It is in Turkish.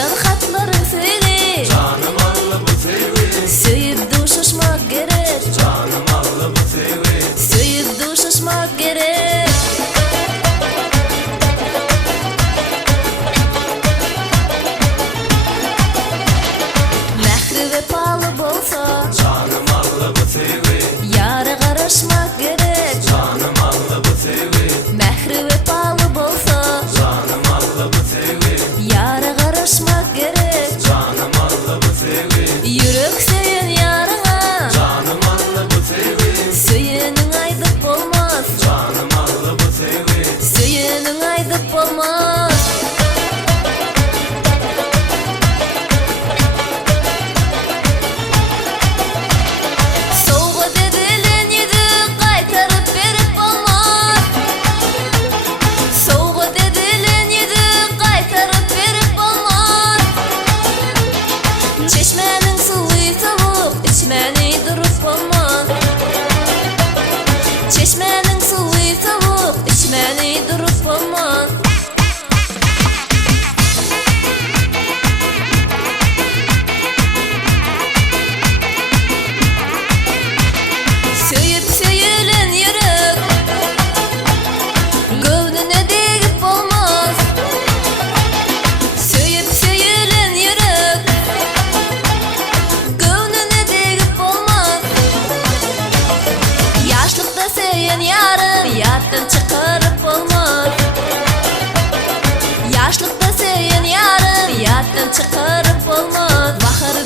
Yazan hatların söyle. Canım Allah bu sevgi. Söyüp duşuşmak gerek. Canım Allah bu sevgi. Söyüp duşuşmak gerek. Mehri ve palı bolsa. Canım Allah bu sevgi. Yara karışmak gerek. Canım Allah bu sevgi. Mehri ve palı bolsa. Canım Allah bu sevgi. Yara karışmak gerek. Canım Allah bu sevgi. Yürek söyün yarına. Canım Allah bu sevgi. Söyünün aydıp olmaz. Canım Allah bu sevgi. Söyünün aydıp olmaz. Soğuğa dedilen yedi qaytarıp berip olmaz. Soğuğa dedilen yedi qaytarıp berip olmaz. Çeşmenin suyu soğuk, içmeni durup olmaz. Çeşmenin suyu soğuk, içmeni durup olmaz. Söyüp söyülen yürek gövdüne değip olmaz. Söyüp söyülen yürek gövdüne değip olmaz. Yaşlıkta söyleyen yarım yattan çıkarıp olmaz. Yaşlıkta söyleyen yarım yattan çıkarıp olmaz. Bahar